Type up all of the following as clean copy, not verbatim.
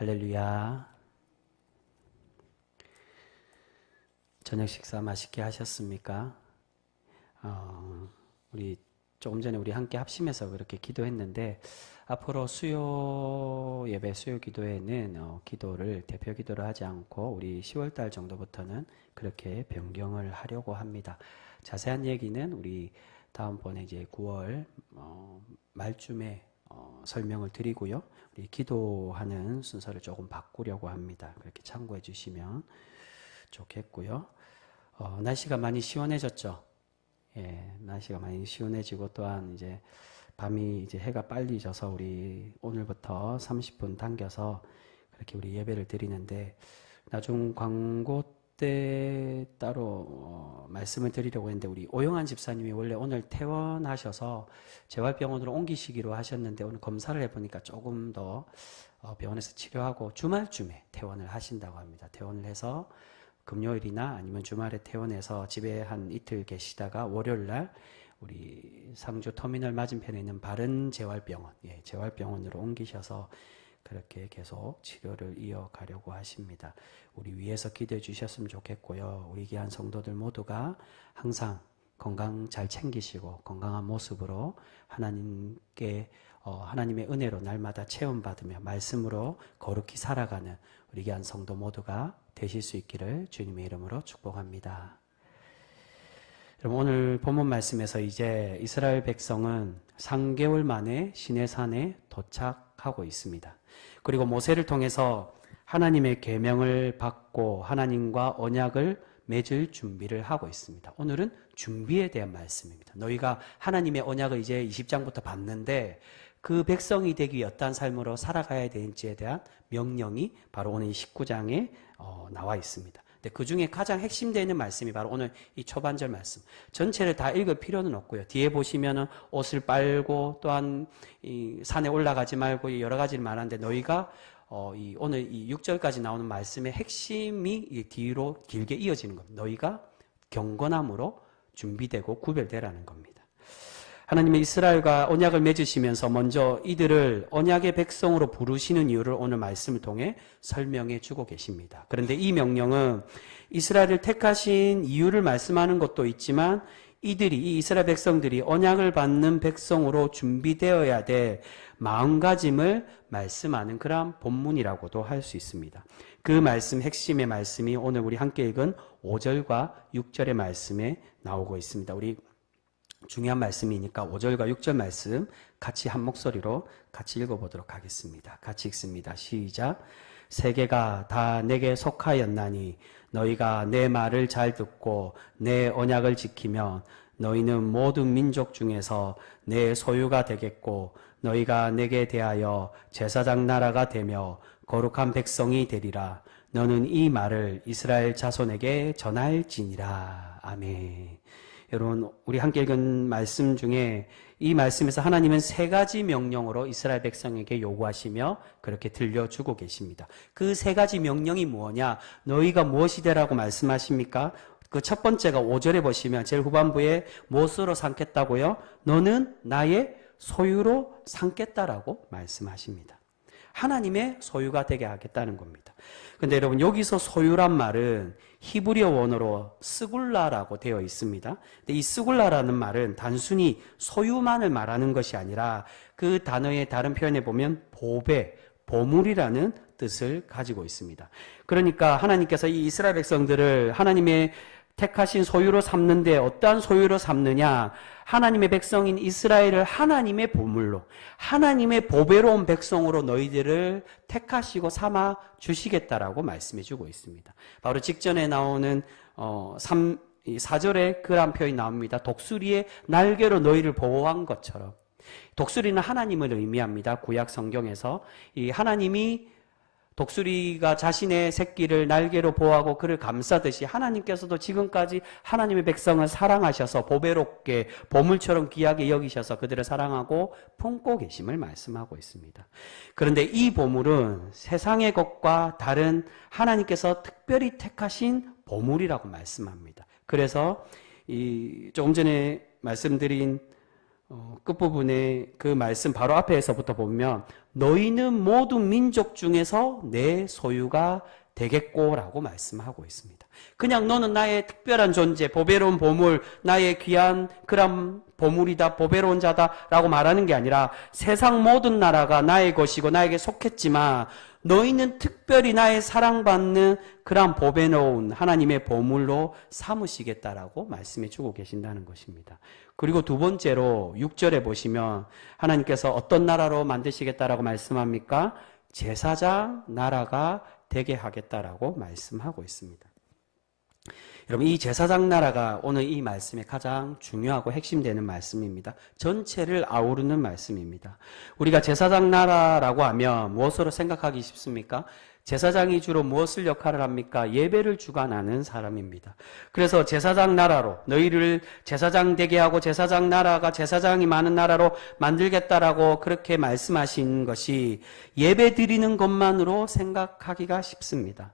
할렐루야. 저녁 식사 맛있게 하셨습니까? 우리 조금 전에 우리 함께 합심해서 그렇게 기도했는데 앞으로 수요 예배, 수요 기도에는 기도를 대표 기도를 하지 않고 우리 10월 달 정도부터는 그렇게 변경을 하려고 합니다. 자세한 얘기는 우리 다음번에 이제 9월 말쯤에 설명을 드리고요. 우리 기도하는 순서를 조금 바꾸려고 합니다. 그렇게 참고해 주시면 좋겠고요. 날씨가 많이 시원해졌죠. 예, 날씨가 많이 시원해지고 또한 이제 밤이 이제 해가 빨리 져서 우리 오늘부터 30분 당겨서 그렇게 우리 예배를 드리는데 나중 광고 때 따로 말씀을 드리려고 했는데 우리 오영환 집사님이 원래 오늘 퇴원하셔서 재활병원으로 옮기시기로 하셨는데 오늘 검사를 해보니까 조금 더 병원에서 치료하고 주말쯤에 퇴원을 하신다고 합니다. 퇴원을 해서 금요일이나 아니면 주말에 퇴원해서 집에 한 이틀 계시다가 월요일날 우리 상주 터미널 맞은편에 있는 바른재활병원, 재활병원으로 옮기셔서 그렇게 계속 치료를 이어가려고 하십니다. 우리 위에서 기도해 주셨으면 좋겠고요. 우리 귀한 성도들 모두가 항상 건강 잘 챙기시고 건강한 모습으로 하나님께 하나님의 은혜로 날마다 체험받으며 말씀으로 거룩히 살아가는 우리 귀한 성도 모두가 되실 수 있기를 주님의 이름으로 축복합니다. 여러분 오늘 본문 말씀에서 이제 이스라엘 백성은 3개월 만에 시내산에 도착하고 있습니다. 그리고 모세를 통해서 하나님의 계명을 받고 하나님과 언약을 맺을 준비를 하고 있습니다. 오늘은 준비에 대한 말씀입니다. 너희가 하나님의 언약을 이제 20장부터 받는데 그 백성이 되기 위해 어떠한 삶으로 살아가야 되는지에 대한 명령이 바로 오늘 19장에 나와 있습니다. 근데 그 중에 가장 핵심되어 있는 말씀이 바로 오늘 이 초반절 말씀. 전체를 다 읽을 필요는 없고요. 뒤에 보시면은 옷을 빨고 또한 이 산에 올라가지 말고 여러 가지를 말하는데 너희가 오늘 이 6절까지 나오는 말씀의 핵심이 이 뒤로 길게 이어지는 겁니다. 너희가 경건함으로 준비되고 구별되라는 겁니다. 하나님의 이스라엘과 언약을 맺으시면서 먼저 이들을 언약의 백성으로 부르시는 이유를 오늘 말씀을 통해 설명해 주고 계십니다. 그런데 이 명령은 이스라엘을 택하신 이유를 말씀하는 것도 있지만 이 이스라엘 백성들이 언약을 받는 백성으로 준비되어야 될 마음가짐을 말씀하는 그러한 본문이라고도 할 수 있습니다. 그 말씀, 핵심의 말씀이 오늘 우리 함께 읽은 5절과 6절의 말씀에 나오고 있습니다. 우리 중요한 말씀이니까 5절과 6절 말씀 같이 한 목소리로 같이 읽어보도록 하겠습니다. 같이 읽습니다. 시작. 세계가 다 내게 속하였나니 너희가 내 말을 잘 듣고 내 언약을 지키면 너희는 모든 민족 중에서 내 소유가 되겠고 너희가 내게 대하여 제사장 나라가 되며 거룩한 백성이 되리라. 너는 이 말을 이스라엘 자손에게 전할지니라. 아멘. 여러분 우리 함께 읽은 말씀 중에 이 말씀에서 하나님은 3가지 명령으로 이스라엘 백성에게 요구하시며 그렇게 들려주고 계십니다. 그 3가지 명령이 뭐냐? 너희가 무엇이 되라고 말씀하십니까? 그 첫 번째가 5절에 보시면 제일 후반부에 무엇으로 삼겠다고요? 너는 나의 소유로 삼겠다라고 말씀하십니다. 하나님의 소유가 되게 하겠다는 겁니다. 근데 여러분 여기서 소유란 말은 히브리어 원어로 스굴라라고 되어 있습니다. 근데 이 스굴라라는 말은 단순히 소유만을 말하는 것이 아니라 그 단어의 다른 표현에 보면 보배, 보물이라는 뜻을 가지고 있습니다. 그러니까 하나님께서 이 이스라엘 백성들을 하나님의 택하신 소유로 삼는데 어떠한 소유로 삼느냐? 하나님의 백성인 이스라엘을 하나님의 보물로, 하나님의 보배로운 백성으로 너희들을 택하시고 삼아 주시겠다라고 말씀해 주고 있습니다. 바로 직전에 나오는 4절에 그런 표현이 나옵니다. 독수리의 날개로 너희를 보호한 것처럼. 독수리는 하나님을 의미합니다. 구약 성경에서 이 하나님이 독수리가 자신의 새끼를 날개로 보호하고 그를 감싸듯이 하나님께서도 지금까지 하나님의 백성을 사랑하셔서 보배롭게 보물처럼 귀하게 여기셔서 그들을 사랑하고 품고 계심을 말씀하고 있습니다. 그런데 이 보물은 세상의 것과 다른 하나님께서 특별히 택하신 보물이라고 말씀합니다. 그래서 조금 전에 말씀드린 끝부분에 그 말씀 바로 앞에서부터 보면 너희는 모든 민족 중에서 내 소유가 되겠고라고 말씀하고 있습니다. 그냥 너는 나의 특별한 존재, 보배로운 보물, 나의 귀한 그런 보물이다, 보배로운 자다라고 말하는 게 아니라 세상 모든 나라가 나의 것이고 나에게 속했지만 너희는 특별히 나의 사랑받는 그런 보배로운 하나님의 보물로 삼으시겠다라고 말씀해 주고 계신다는 것입니다. 그리고 두 번째로 6절에 보시면 하나님께서 어떤 나라로 만드시겠다라고 말씀합니까? 제사장 나라가 되게 하겠다라고 말씀하고 있습니다. 여러분, 이 제사장 나라가 오늘 이 말씀의 가장 중요하고 핵심되는 말씀입니다. 전체를 아우르는 말씀입니다. 우리가 제사장 나라라고 하면 무엇으로 생각하기 쉽습니까? 제사장이 주로 무엇을 역할을 합니까? 예배를 주관하는 사람입니다. 그래서 제사장 나라로 너희를 제사장 되게 하고 제사장 나라가 제사장이 많은 나라로 만들겠다라고 그렇게 말씀하신 것이 예배 드리는 것만으로 생각하기가 쉽습니다.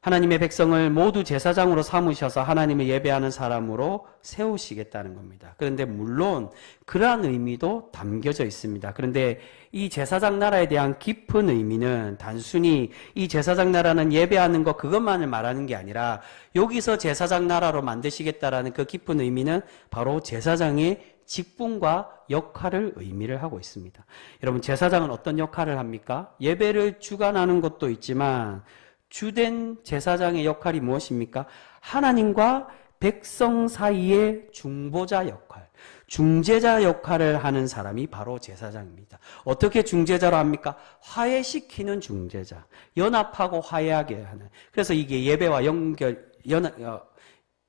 하나님의 백성을 모두 제사장으로 삼으셔서 하나님을 예배하는 사람으로 세우시겠다는 겁니다. 그런데 물론 그러한 의미도 담겨져 있습니다. 그런데 이 제사장 나라에 대한 깊은 의미는 단순히 이 제사장 나라는 예배하는 것 그것만을 말하는 게 아니라 여기서 제사장 나라로 만드시겠다라는 그 깊은 의미는 바로 제사장의 직분과 역할을 의미를 하고 있습니다. 여러분, 제사장은 어떤 역할을 합니까? 예배를 주관하는 것도 있지만 주된 제사장의 역할이 무엇입니까? 하나님과 백성 사이의 중보자 역할, 중재자 역할을 하는 사람이 바로 제사장입니다. 어떻게 중재자로 합니까? 화해시키는 중재자, 연합하고 화해하게 하는. 그래서 이게 예배와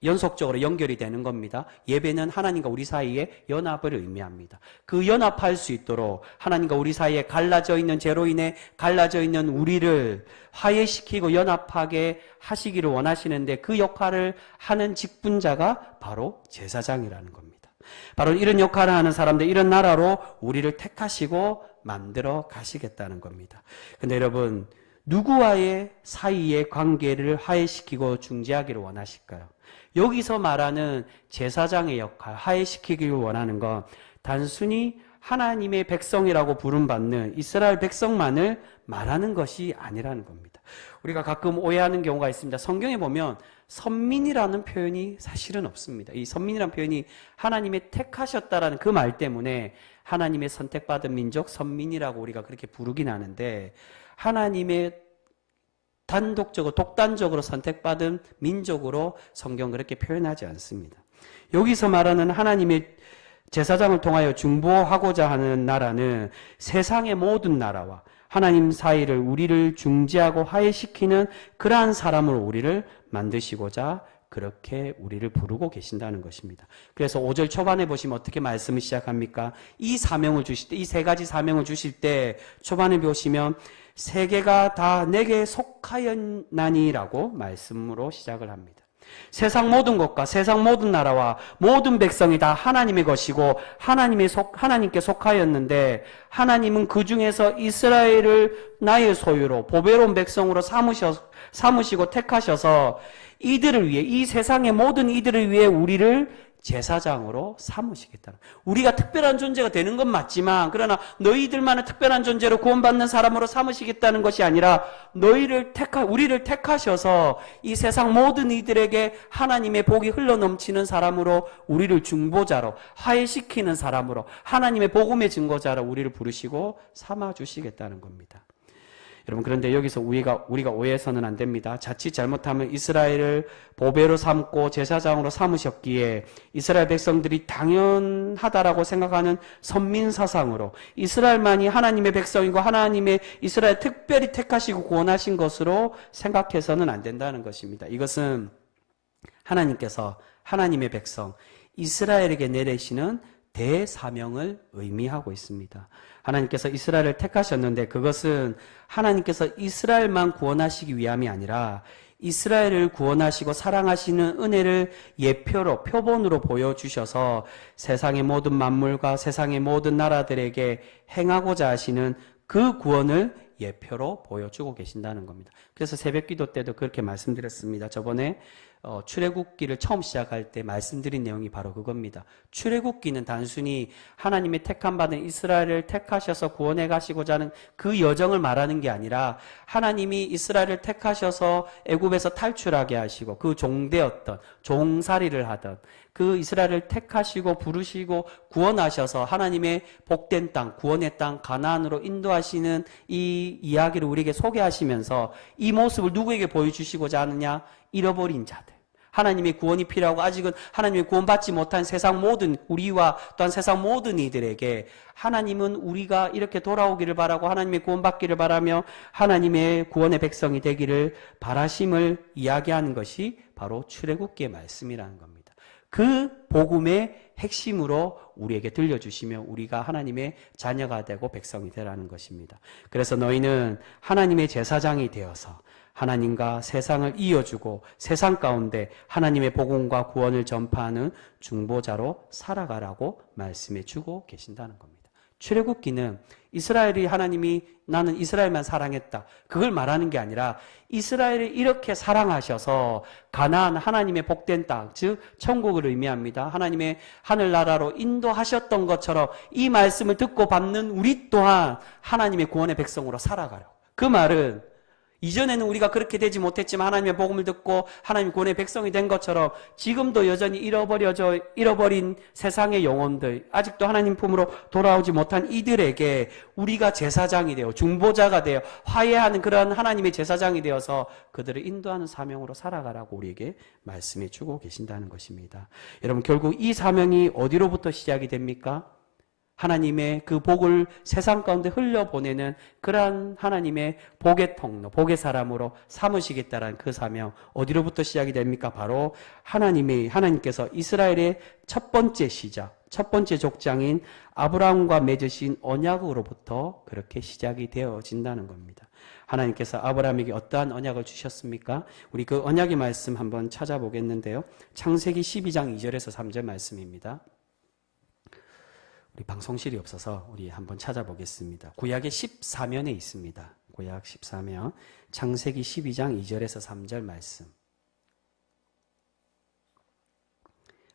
연속적으로 연결이 되는 겁니다. 예배는 하나님과 우리 사이의 연합을 의미합니다. 그 연합할 수 있도록 하나님과 우리 사이에 갈라져 있는 죄로 인해 갈라져 있는 우리를 화해시키고 연합하게 하시기를 원하시는데 그 역할을 하는 직분자가 바로 제사장이라는 겁니다. 바로 이런 역할을 하는 사람들, 이런 나라로 우리를 택하시고 만들어 가시겠다는 겁니다. 근데 여러분, 누구와의 사이의 관계를 화해시키고 중재하기를 원하실까요? 여기서 말하는 제사장의 역할, 화해시키기를 원하는 건 단순히 하나님의 백성이라고 부름받는 이스라엘 백성만을 말하는 것이 아니라는 겁니다. 우리가 가끔 오해하는 경우가 있습니다. 성경에 보면 선민이라는 표현이 사실은 없습니다. 이 선민이라는 표현이 하나님의 택하셨다라는 그 말 때문에 하나님의 선택받은 민족 선민이라고 우리가 그렇게 부르긴 하는데 하나님의 단독적으로 독단적으로 선택받은 민족으로 성경 그렇게 표현하지 않습니다. 여기서 말하는 하나님의 제사장을 통하여 중보하고자 하는 나라는 세상의 모든 나라와 하나님 사이를 우리를 중재하고 화해시키는 그러한 사람으로 우리를 만드시고자 그렇게 우리를 부르고 계신다는 것입니다. 그래서 5절 초반에 보시면 어떻게 말씀을 시작합니까? 이 사명을 주실 때, 이 세 가지 사명을 주실 때 초반에 보시면 세계가 다 내게 속하였나니라고 말씀으로 시작을 합니다. 세상 모든 것과 세상 모든 나라와 모든 백성이 다 하나님의 것이고 하나님께 속하였는데 하나님은 그 중에서 이스라엘을 나의 소유로 보배로운 백성으로 삼으시고 택하셔서 이들을 위해, 이 세상의 모든 이들을 위해 우리를 제사장으로 삼으시겠다. 우리가 특별한 존재가 되는 건 맞지만 그러나 너희들만은 특별한 존재로 구원받는 사람으로 삼으시겠다는 것이 아니라 우리를 택하셔서 이 세상 모든 이들에게 하나님의 복이 흘러넘치는 사람으로 우리를 중보자로 화해시키는 사람으로 하나님의 복음의 증거자로 우리를 부르시고 삼아주시겠다는 겁니다. 여러분, 그런데 여기서 우리가 오해해서는 안 됩니다. 자칫 잘못하면 이스라엘을 보배로 삼고 제사장으로 삼으셨기에 이스라엘 백성들이 당연하다라고 생각하는 선민사상으로 이스라엘만이 하나님의 백성이고 하나님의 이스라엘 특별히 택하시고 구원하신 것으로 생각해서는 안 된다는 것입니다. 이것은 하나님께서 하나님의 백성 이스라엘에게 내리시는 대사명을 의미하고 있습니다. 하나님께서 이스라엘을 택하셨는데 그것은 하나님께서 이스라엘만 구원하시기 위함이 아니라 이스라엘을 구원하시고 사랑하시는 은혜를 예표로 표본으로 보여주셔서 세상의 모든 만물과 세상의 모든 나라들에게 행하고자 하시는 그 구원을 예표로 보여주고 계신다는 겁니다. 그래서 새벽기도 때도 그렇게 말씀드렸습니다. 저번에 출애굽기를 처음 시작할 때 말씀드린 내용이 바로 그겁니다. 출애굽기는 단순히 하나님의 택함 받은 이스라엘을 택하셔서 구원해 가시고자 하는 그 여정을 말하는 게 아니라 하나님이 이스라엘을 택하셔서 애굽에서 탈출하게 하시고 그 종되었던 종살이를 하던 그 이스라엘을 택하시고 부르시고 구원하셔서 하나님의 복된 땅, 구원의 땅 가나안으로 인도하시는 이 이야기를 우리에게 소개하시면서 이 모습을 누구에게 보여주시고자 하느냐? 잃어버린 자들, 하나님의 구원이 필요하고 아직은 하나님의 구원받지 못한 세상 모든 우리와 또한 세상 모든 이들에게 하나님은 우리가 이렇게 돌아오기를 바라고 하나님의 구원받기를 바라며 하나님의 구원의 백성이 되기를 바라심을 이야기하는 것이 바로 출애굽기의 말씀이라는 겁니다. 그 복음의 핵심으로 우리에게 들려주시며 우리가 하나님의 자녀가 되고 백성이 되라는 것입니다. 그래서 너희는 하나님의 제사장이 되어서 하나님과 세상을 이어주고 세상 가운데 하나님의 복음과 구원을 전파하는 중보자로 살아가라고 말씀해 주고 계신다는 겁니다. 출애굽기는 이스라엘이 하나님이 나는 이스라엘만 사랑했다, 그걸 말하는 게 아니라 이스라엘을 이렇게 사랑하셔서 가나안 하나님의 복된 땅, 즉 천국을 의미합니다. 하나님의 하늘나라로 인도하셨던 것처럼 이 말씀을 듣고 받는 우리 또한 하나님의 구원의 백성으로 살아가라고. 그 말은 이전에는 우리가 그렇게 되지 못했지만 하나님의 복음을 듣고 하나님의 구원의 백성이 된 것처럼 지금도 여전히 잃어버린 세상의 영혼들, 아직도 하나님 품으로 돌아오지 못한 이들에게 우리가 제사장이 되어 중보자가 되어 화해하는 그런 하나님의 제사장이 되어서 그들을 인도하는 사명으로 살아가라고 우리에게 말씀해 주고 계신다는 것입니다. 여러분, 결국 이 사명이 어디로부터 시작이 됩니까? 하나님의 그 복을 세상 가운데 흘려보내는 그러한 하나님의 복의 통로, 복의 사람으로 삼으시겠다라는 그 사명, 어디로부터 시작이 됩니까? 바로 하나님께서 이스라엘의 첫 번째 시작, 첫 번째 족장인 아브라함과 맺으신 언약으로부터 그렇게 시작이 되어진다는 겁니다. 하나님께서 아브라함에게 어떠한 언약을 주셨습니까? 우리 그 언약의 말씀 한번 찾아보겠는데요. 창세기 12장 2절에서 3절 말씀입니다. 우리 방송실이 없어서 우리 한번 찾아보겠습니다. 구약의 14면에 있습니다. 구약 14면 창세기 12장 2절에서 3절 말씀.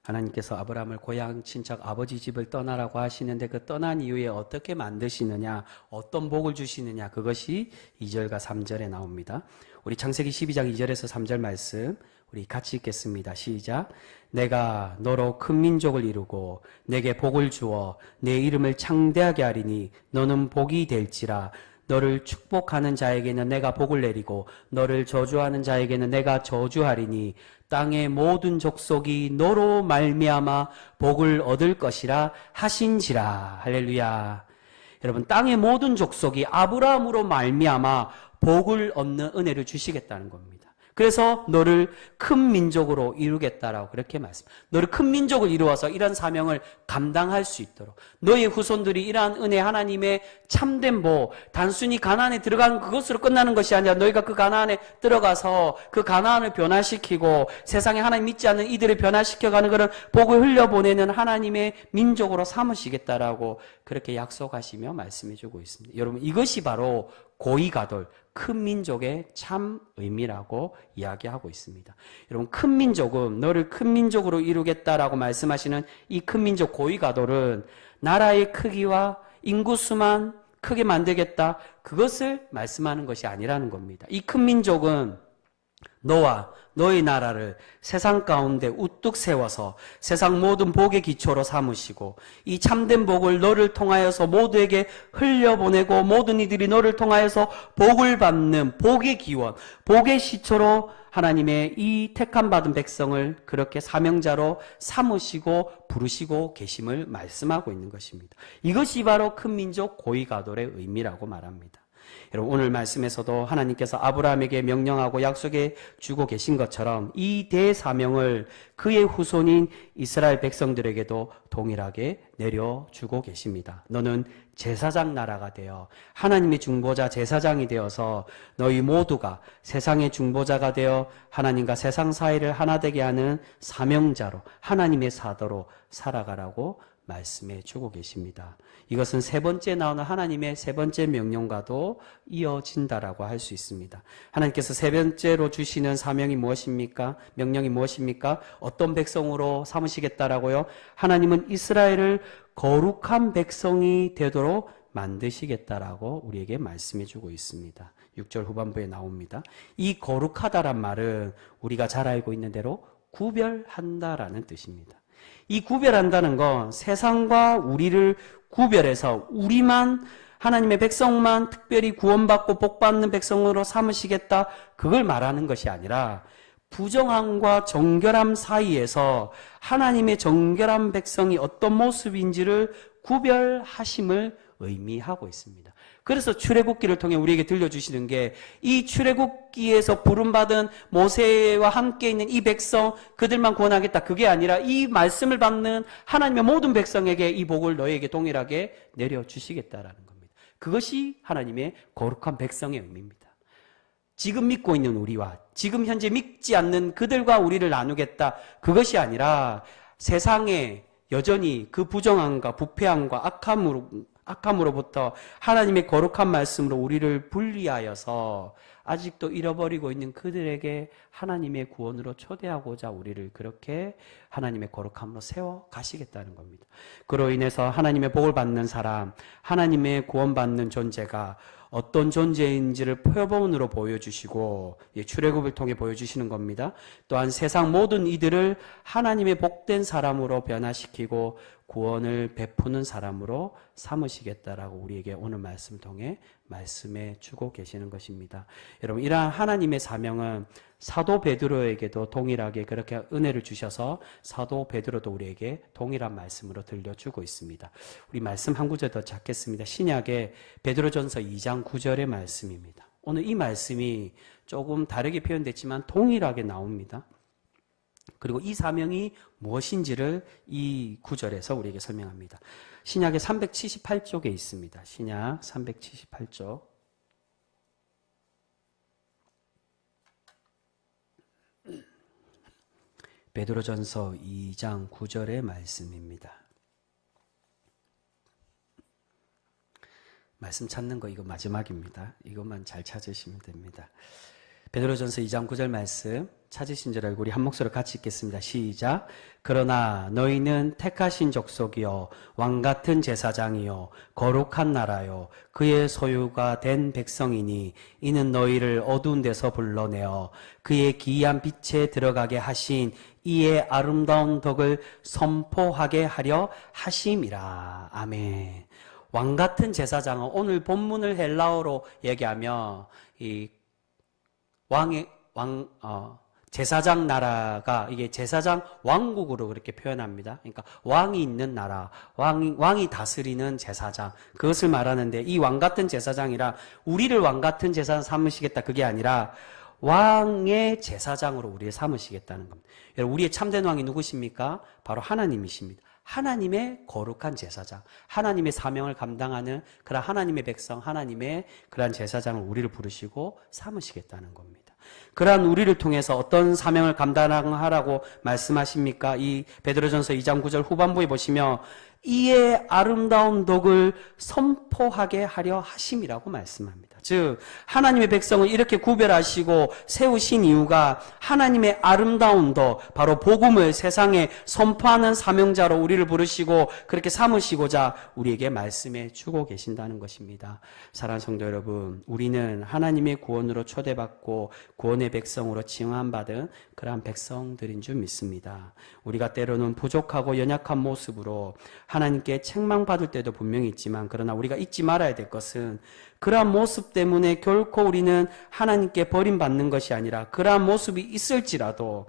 하나님께서 아브라함을 고향 친척 아버지 집을 떠나라고 하시는데 그 떠난 이후에 어떻게 만드시느냐, 어떤 복을 주시느냐, 그것이 2절과 3절에 나옵니다. 우리 창세기 12장 2절에서 3절 말씀 우리 같이 읽겠습니다. 시작. 내가 너로 큰 민족을 이루고 내게 복을 주어 내 이름을 창대하게 하리니 너는 복이 될지라. 너를 축복하는 자에게는 내가 복을 내리고 너를 저주하는 자에게는 내가 저주하리니 땅의 모든 족속이 너로 말미암아 복을 얻을 것이라 하신지라. 할렐루야. 여러분, 땅의 모든 족속이 아브라함으로 말미암아 복을 얻는 은혜를 주시겠다는 겁니다. 그래서 너를 큰 민족으로 이루겠다라고 그렇게 말씀. 너를 큰 민족을 이루어서 이런 사명을 감당할 수 있도록 너의 후손들이 이러한 은혜, 하나님의 참된 복, 단순히 가나안에 들어간 그것으로 끝나는 것이 아니라 너희가 그 가나안에 들어가서 그 가나안을 변화시키고 세상에 하나님 믿지 않는 이들을 변화시켜가는 그런 복을 흘려보내는 하나님의 민족으로 삼으시겠다라고 그렇게 약속하시며 말씀해주고 있습니다. 여러분, 이것이 바로 고이가돌, 큰 민족의 참 의미라고 이야기하고 있습니다. 여러분, 큰 민족은 너를 큰 민족으로 이루겠다라고 말씀하시는 이 큰 민족 고이가돌은 나라의 크기와 인구수만 크게 만들겠다, 그것을 말씀하는 것이 아니라는 겁니다. 이 큰 민족은 너와 너의 나라를 세상 가운데 우뚝 세워서 세상 모든 복의 기초로 삼으시고 이 참된 복을 너를 통하여서 모두에게 흘려보내고 모든 이들이 너를 통하여서 복을 받는 복의 기원, 복의 시초로 하나님의 이 택함받은 백성을 그렇게 사명자로 삼으시고 부르시고 계심을 말씀하고 있는 것입니다. 이것이 바로 큰 민족 고이가돌의 의미라고 말합니다. 여러분, 오늘 말씀에서도 하나님께서 아브라함에게 명령하고 약속해 주고 계신 것처럼 이 대사명을 그의 후손인 이스라엘 백성들에게도 동일하게 내려주고 계십니다. 너는 제사장 나라가 되어 하나님의 중보자 제사장이 되어서 너희 모두가 세상의 중보자가 되어 하나님과 세상 사이를 하나 되게 하는 사명자로 하나님의 사도로 살아가라고 말씀해 주고 계십니다. 이것은 세 번째 나오는 하나님의 세 번째 명령과도 이어진다라고 할 수 있습니다. 하나님께서 세 번째로 주시는 사명이 무엇입니까? 명령이 무엇입니까? 어떤 백성으로 삼으시겠다라고요? 하나님은 이스라엘을 거룩한 백성이 되도록 만드시겠다라고 우리에게 말씀해 주고 있습니다. 6절 후반부에 나옵니다. 이 거룩하다란 말은 우리가 잘 알고 있는 대로 구별한다라는 뜻입니다. 이 구별한다는 건 세상과 우리를 구별해서 우리만 하나님의 백성만 특별히 구원받고 복받는 백성으로 삼으시겠다 그걸 말하는 것이 아니라 부정함과 정결함 사이에서 하나님의 정결한 백성이 어떤 모습인지를 구별하심을 의미하고 있습니다. 그래서 출애굽기를 통해 우리에게 들려주시는 게 이 출애굽기에서 부름받은 모세와 함께 있는 이 백성 그들만 구원하겠다 그게 아니라 이 말씀을 받는 하나님의 모든 백성에게 이 복을 너희에게 동일하게 내려주시겠다라는 겁니다. 그것이 하나님의 거룩한 백성의 의미입니다. 지금 믿고 있는 우리와 지금 현재 믿지 않는 그들과 우리를 나누겠다 그것이 아니라 세상에 여전히 그 부정함과 부패함과 악함으로부터 하나님의 거룩한 말씀으로 우리를 분리하여서 아직도 잃어버리고 있는 그들에게 하나님의 구원으로 초대하고자 우리를 그렇게 하나님의 거룩함으로 세워 가시겠다는 겁니다. 그로 인해서 하나님의 복을 받는 사람, 하나님의 구원받는 존재가 어떤 존재인지를 표본으로 보여주시고 출애굽을 통해 보여주시는 겁니다. 또한 세상 모든 이들을 하나님의 복된 사람으로 변화시키고 구원을 베푸는 사람으로 삼으시겠다라고 우리에게 오늘 말씀 통해 말씀해 주고 계시는 것입니다. 여러분 이러한 하나님의 사명은 사도 베드로에게도 동일하게 그렇게 은혜를 주셔서 사도 베드로도 우리에게 동일한 말씀으로 들려주고 있습니다. 우리 말씀 한 구절 더 찾겠습니다. 신약의 베드로전서 2장 9절의 말씀입니다. 오늘 이 말씀이 조금 다르게 표현됐지만 동일하게 나옵니다. 그리고 이 사명이 무엇인지를 이 구절에서 우리에게 설명합니다. 신약의 378쪽에 있습니다. 신약 378쪽. 베드로전서 2장 9절의 말씀입니다. 말씀 찾는 거 이거 마지막입니다. 이것만 잘 찾으시면 됩니다. 베드로전서 2장 9절 말씀 찾으신 줄 알고 우리 한 목소리로 같이 읽겠습니다. 시작. 그러나 너희는 택하신 족속이요 왕같은 제사장이요 거룩한 나라요 그의 소유가 된 백성이니 이는 너희를 어두운 데서 불러내어 그의 기이한 빛에 들어가게 하신 이의 아름다운 덕을 선포하게 하려 하심이라. 아멘. 왕같은 제사장은 오늘 본문을 헬라어로 얘기하면 이 제사장 나라가 이게 제사장 왕국으로 그렇게 표현합니다. 그러니까 왕이 있는 나라, 왕이 다스리는 제사장 그것을 말하는데 이 왕 같은 제사장이라 우리를 왕 같은 제사장 삼으시겠다 그게 아니라 왕의 제사장으로 우리를 삼으시겠다는 겁니다. 여러분 우리의 참된 왕이 누구십니까? 바로 하나님이십니다. 하나님의 거룩한 제사장, 하나님의 사명을 감당하는 그런 하나님의 백성, 하나님의 그러한 제사장을 우리를 부르시고 삼으시겠다는 겁니다. 그러한 우리를 통해서 어떤 사명을 감당하라고 말씀하십니까? 이 베드로전서 2장 9절 후반부에 보시면 이의 아름다운 덕을 선포하게 하려 하심이라고 말씀합니다. 즉 하나님의 백성을 이렇게 구별하시고 세우신 이유가 하나님의 아름다운 덕, 바로 복음을 세상에 선포하는 사명자로 우리를 부르시고 그렇게 삼으시고자 우리에게 말씀해 주고 계신다는 것입니다. 사랑하는 성도 여러분, 우리는 하나님의 구원으로 초대받고 구원의 백성으로 칭함받은 그러한 백성들인 줄 믿습니다. 우리가 때로는 부족하고 연약한 모습으로 하나님께 책망받을 때도 분명히 있지만 그러나 우리가 잊지 말아야 될 것은 그러한 모습 때문에 결코 우리는 하나님께 버림받는 것이 아니라 그러한 모습이 있을지라도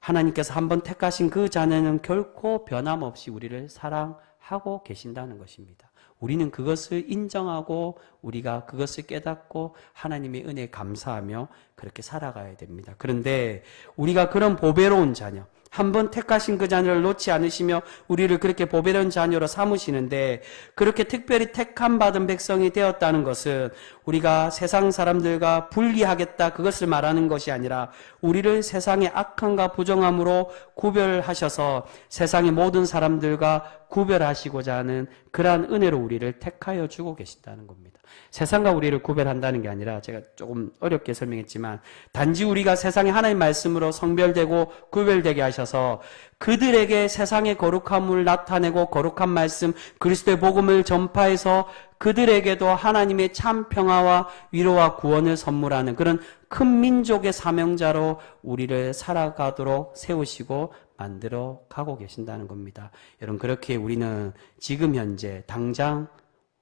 하나님께서 한번 택하신 그 자녀는 결코 변함없이 우리를 사랑하고 계신다는 것입니다. 우리는 그것을 인정하고 우리가 그것을 깨닫고 하나님의 은혜에 감사하며 그렇게 살아가야 됩니다. 그런데 우리가 그런 보배로운 자녀, 한 번 택하신 그 자녀를 놓지 않으시며 우리를 그렇게 보배로운 자녀로 삼으시는데, 그렇게 특별히 택함 받은 백성이 되었다는 것은 우리가 세상 사람들과 분리하겠다 그것을 말하는 것이 아니라, 우리를 세상의 악함과 부정함으로 구별하셔서 세상의 모든 사람들과 구별하시고자 하는 그러한 은혜로 우리를 택하여 주고 계신다는 겁니다. 세상과 우리를 구별한다는 게 아니라, 제가 조금 어렵게 설명했지만, 단지 우리가 세상의 하나님 말씀으로 성별되고 구별되게 하셔서 그들에게 세상의 거룩함을 나타내고 거룩한 말씀 그리스도의 복음을 전파해서 그들에게도 하나님의 참 평화와 위로와 구원을 선물하는 그런 큰 민족의 사명자로 우리를 살아가도록 세우시고 만들어 가고 계신다는 겁니다. 여러분, 그렇게 우리는 지금 현재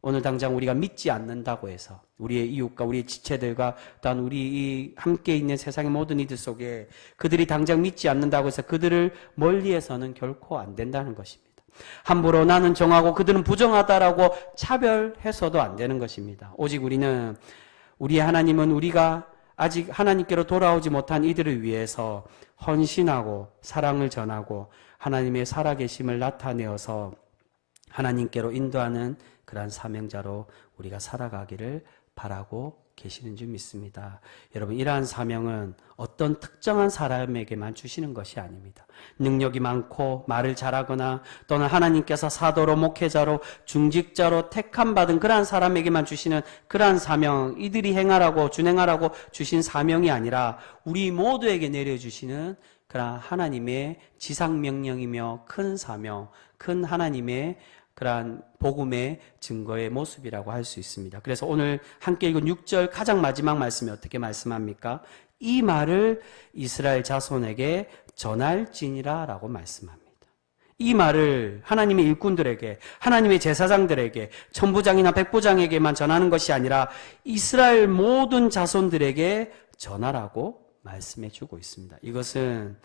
오늘 당장 우리가 믿지 않는다고 해서 우리의 이웃과 우리의 지체들과 또한 우리 함께 있는 세상의 모든 이들 속에 그들이 당장 믿지 않는다고 해서 그들을 멀리해서는 결코 안 된다는 것입니다. 함부로 나는 정하고 그들은 부정하다라고 차별해서도 안 되는 것입니다. 오직 우리의 하나님은 우리가 아직 하나님께로 돌아오지 못한 이들을 위해서 헌신하고 사랑을 전하고 하나님의 살아계심을 나타내어서 하나님께로 인도하는 그러한 사명자로 우리가 살아가기를 바라고 계시는 줄 믿습니다. 여러분, 이러한 사명은 어떤 특정한 사람에게만 주시는 것이 아닙니다. 능력이 많고 말을 잘하거나 또는 하나님께서 사도로 목회자로 중직자로 택함받은 그러한 사람에게만 주시는 그러한 사명, 이들이 준행하라고 주신 사명이 아니라 우리 모두에게 내려주시는 그러한 하나님의 지상명령이며 큰 사명, 큰 하나님의 그러한 복음의 증거의 모습이라고 할 수 있습니다. 그래서 오늘 함께 읽은 6절 가장 마지막 말씀이 어떻게 말씀합니까? 이 말을 이스라엘 자손에게 전할지니라 라고 말씀합니다. 이 말을 하나님의 일꾼들에게, 하나님의 제사장들에게, 천부장이나 백부장에게만 전하는 것이 아니라 이스라엘 모든 자손들에게 전하라고 말씀해 주고 있습니다. 이것은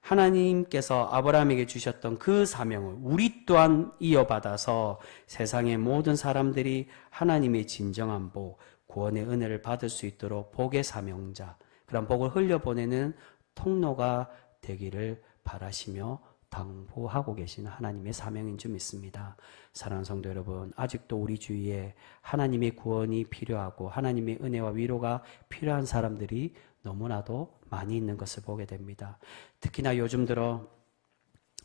하나님께서 아브라함에게 주셨던 그 사명을 우리 또한 이어받아서 세상의 모든 사람들이 하나님의 진정한 복, 구원의 은혜를 받을 수 있도록 복의 사명자, 그런 복을 흘려보내는 통로가 되기를 바라시며 당부하고 계시는 하나님의 사명인 줄 믿습니다. 사랑하는 성도 여러분, 아직도 우리 주위에 하나님의 구원이 필요하고 하나님의 은혜와 위로가 필요한 사람들이 너무나도 많이 있는 것을 보게 됩니다. 특히나 요즘 들어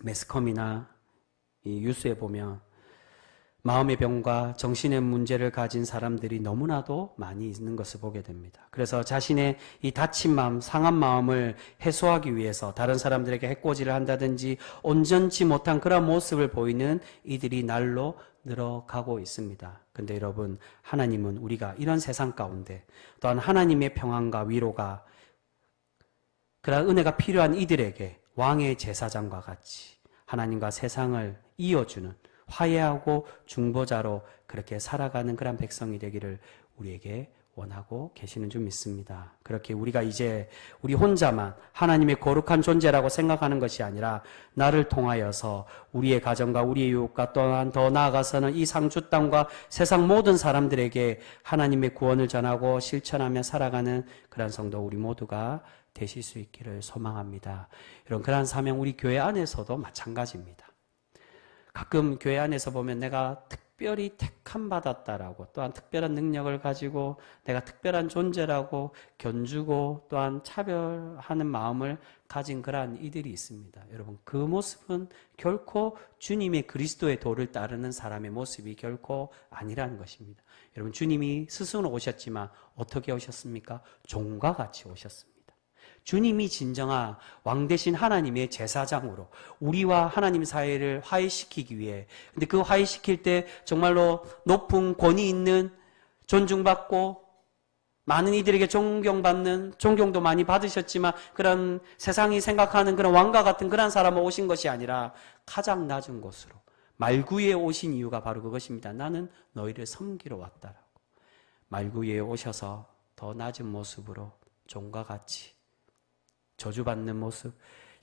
매스컴이나 이 뉴스에 보면 마음의 병과 정신의 문제를 가진 사람들이 너무나도 많이 있는 것을 보게 됩니다. 그래서 자신의 이 다친 마음, 상한 마음을 해소하기 위해서 다른 사람들에게 해코지를 한다든지 온전치 못한 그런 모습을 보이는 이들이 날로 늘어가고 있습니다. 근데 여러분, 하나님은 우리가 이런 세상 가운데 또한 하나님의 평안과 위로가, 그러한 은혜가 필요한 이들에게 왕의 제사장과 같이 하나님과 세상을 이어주는 화해하고 중보자로 그렇게 살아가는 그런 백성이 되기를 우리에게 원하고 계시는 줄 믿습니다. 그렇게 우리가 이제 우리 혼자만 하나님의 거룩한 존재라고 생각하는 것이 아니라 나를 통하여서 우리의 가정과 우리의 이웃과 또한 더 나아가서는 이 상주 땅과 세상 모든 사람들에게 하나님의 구원을 전하고 실천하며 살아가는 그런 성도 우리 모두가 되실 수 있기를 소망합니다. 이런 그러한 사명 우리 교회 안에서도 마찬가지입니다. 가끔 교회 안에서 보면 내가 특별히 택함 받았다라고, 또한 특별한 능력을 가지고 내가 특별한 존재라고 견주고 또한 차별하는 마음을 가진 그러한 이들이 있습니다. 여러분, 그 모습은 결코 주님의 그리스도의 도를 따르는 사람의 모습이 결코 아니라는 것입니다. 여러분, 주님이 스스로 오셨지만 어떻게 오셨습니까? 종과 같이 오셨습니다. 주님이 진정한 왕 대신 하나님의 제사장으로 우리와 하나님 사이를 화해시키기 위해, 근데 그 화해시킬 때 정말로 높은 권위 있는, 존중받고 많은 이들에게 존경받는, 존경도 많이 받으셨지만 그런 세상이 생각하는 그런 왕과 같은 그런 사람을 오신 것이 아니라 가장 낮은 곳으로 말구에 오신 이유가 바로 그것입니다. 나는 너희를 섬기러 왔다라고. 말구에 오셔서 더 낮은 모습으로 종과 같이 저주받는 모습,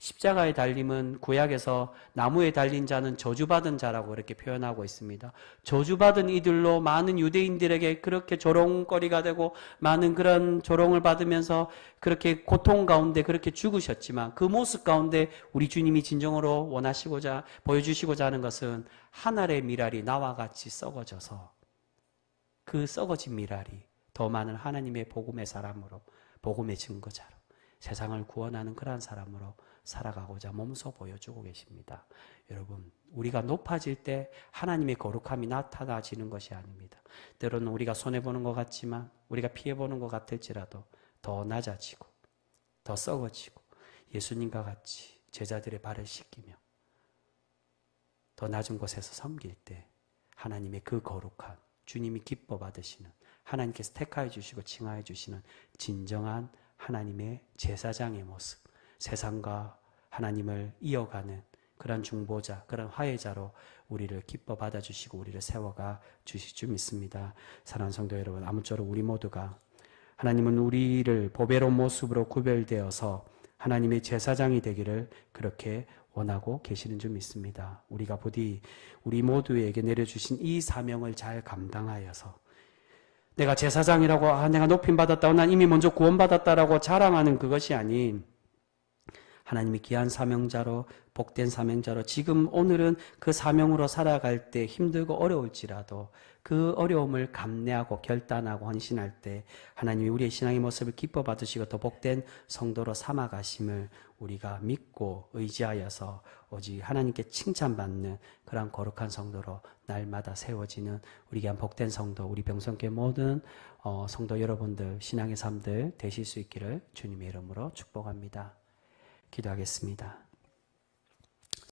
십자가에 달림은 구약에서 나무에 달린 자는 저주받은 자라고 이렇게 표현하고 있습니다. 저주받은 이들로 많은 유대인들에게 그렇게 조롱거리가 되고 많은 그런 조롱을 받으면서 그렇게 고통 가운데 그렇게 죽으셨지만 그 모습 가운데 우리 주님이 진정으로 원하시고자 보여주시고자 하는 것은 한 알의 밀알이 나와 같이 썩어져서 그 썩어진 밀알이 더 많은 하나님의 복음의 사람으로 복음의 증거자로 세상을 구원하는 그러한 사람으로 살아가고자 몸소 보여주고 계십니다. 여러분, 우리가 높아질 때 하나님의 거룩함이 나타나지는 것이 아닙니다. 때로는 우리가 손해보는 것 같지만 우리가 피해보는 것 같을지라도 더 낮아지고 더 썩어지고 예수님과 같이 제자들의 발을 씻기며 더 낮은 곳에서 섬길 때 하나님의 그 거룩한 주님이 기뻐 받으시는 하나님께서 택하여 주시고 칭하여 주시는 진정한 하나님의 제사장의 모습, 세상과 하나님을 이어가는 그런 중보자, 그런 화해자로 우리를 기뻐 받아주시고 우리를 세워가 주실 줄 믿습니다. 사랑하는 성도 여러분, 아무쪼록 우리 모두가 하나님은 우리를 보배로운 모습으로 구별되어서 하나님의 제사장이 되기를 그렇게 원하고 계시는 줄 믿습니다. 우리가 부디 우리 모두에게 내려주신 이 사명을 잘 감당하여서 내가 제사장이라고 내가 높임받았다고 난 이미 먼저 구원받았다라고 자랑하는 그것이 아닌 하나님이 귀한 사명자로 복된 사명자로 지금 오늘은 그 사명으로 살아갈 때 힘들고 어려울지라도 그 어려움을 감내하고 결단하고 헌신할 때 하나님이 우리의 신앙의 모습을 기뻐 받으시고 더 복된 성도로 삼아 가심을 우리가 믿고 의지하여서 오직 하나님께 칭찬받는 그런 거룩한 성도로 날마다 세워지는 우리 귀한 복된 성도, 우리 병성교회 모든 성도 여러분들 신앙의 삶들 되실 수 있기를 주님의 이름으로 축복합니다. 기도하겠습니다.